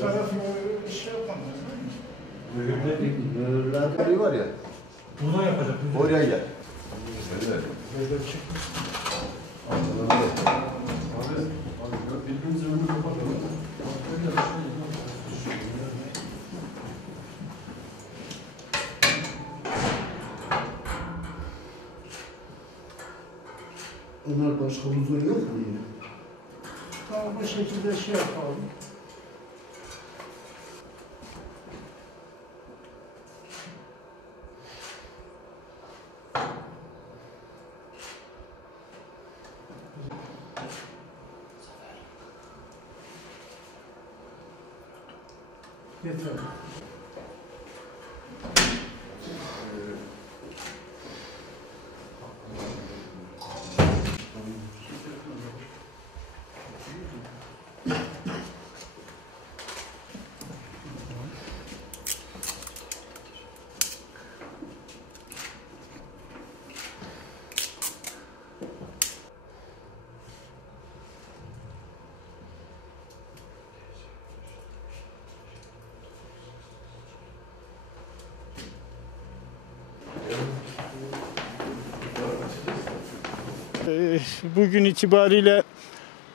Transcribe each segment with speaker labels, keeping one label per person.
Speaker 1: Üst tarafı iş yapamaz değil mi?
Speaker 2: Mühürledik. Mühürler var ya.
Speaker 3: Buradan yapacak.
Speaker 2: Oraya gel. Evet.
Speaker 1: Böyle çık.
Speaker 3: Birbirimizi önünü kapatalım.
Speaker 4: Onlar başka huzur yok mu yine?
Speaker 1: Tamam bu şekilde şey yapalım. Yes, sir. Bugün itibariyle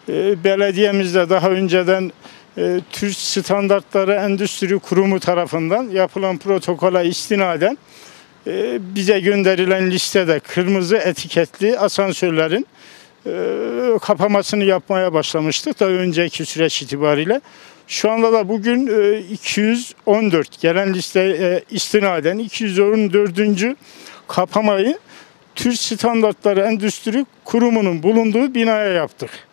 Speaker 1: e, belediyemizde daha önceden e, Türk Standartları Endüstri Kurumu tarafından yapılan protokola istinaden e, bize gönderilen listede kırmızı etiketli asansörlerin kapamasını yapmaya başlamıştık daha önceki süreç itibariyle. Şu anda da bugün e, 214 gelen liste istinaden 214. kapamayı Türk Standartları Endüstri Kurumu'nun bulunduğu binaya yaptık.